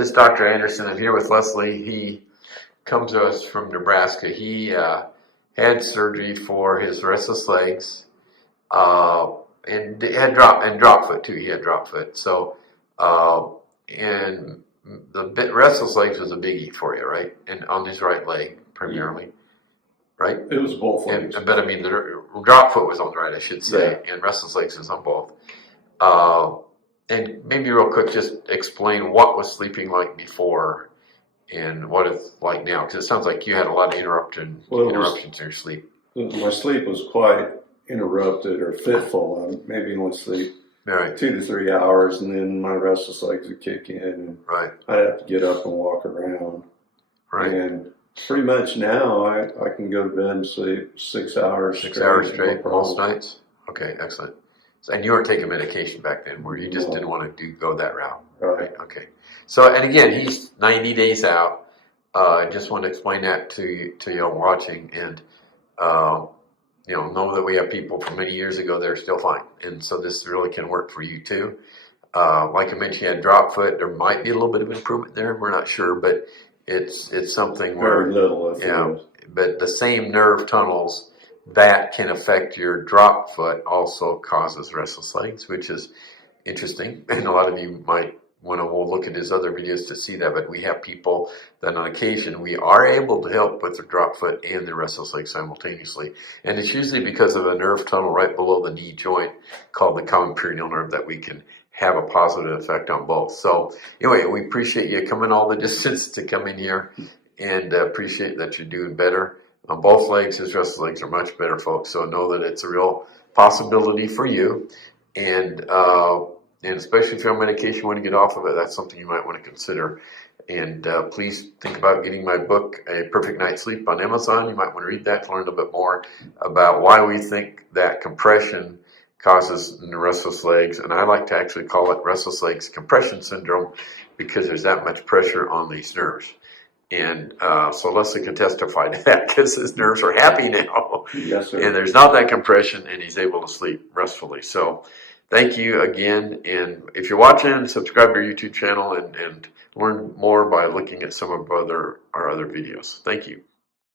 this is Dr. Anderson. I'm here with Leslie. He comes to us from Nebraska. He had surgery for his restless legs and had drop foot too. He had drop foot. So and the restless legs was a biggie for you, right? And on his right leg primarily, right? It was both legs. But I mean, the drop foot was on the right, I should say, Yeah. and restless legs is on both. And maybe real quick, just explain what was sleeping like before and what it's like now, because it sounds like you had a lot of interruptions in your sleep. My sleep was quite interrupted or fitful. I maybe only sleep Right. 2 to 3 hours, and then my restless legs would kick in, and Right. I'd have to get up and walk around. Right. And pretty much now, I can go to bed and sleep 6 hours 6 hours straight no most problem. nights? Okay, excellent. So, and you weren't taking medication back then, where you just No. didn't want to go that route. Right. Okay. So, and again, he's 90 days out. I just want to explain that to you all watching, and know that we have people from many years ago that are still fine, and so this really can work for you too. Like I mentioned, you had drop foot. There might be a little bit of improvement there. We're not sure, but it's something where Very little, if it is. but the same nerve tunnels that can affect your drop foot also causes restless legs, which is interesting. And a lot of you might want to look at his other videos to see that. But we have people that on occasion we are able to help with the drop foot and the restless leg simultaneously. And it's usually because of a nerve tunnel right below the knee joint called the common peroneal nerve that we can have a positive effect on both. So anyway, we appreciate you coming all the distance to come in here, and appreciate that you're doing better. On both legs, his restless legs are much better, folks. So know that it's a real possibility for you. And especially if you're on medication, want to get off of it, that's something you might want to consider. And please think about getting my book, A Perfect Night's Sleep, on Amazon. You might want to read that to learn a bit more about why we think that compression causes restless legs. And I like to actually call it restless legs compression syndrome, because there's that much pressure on these nerves. And so Leslie can testify to that, because his nerves are happy now. Yes, sir. And there's not that compression, and he's able to sleep restfully. So thank you again. And if you're watching, subscribe to our YouTube channel and learn more by looking at some of our other videos. Thank you.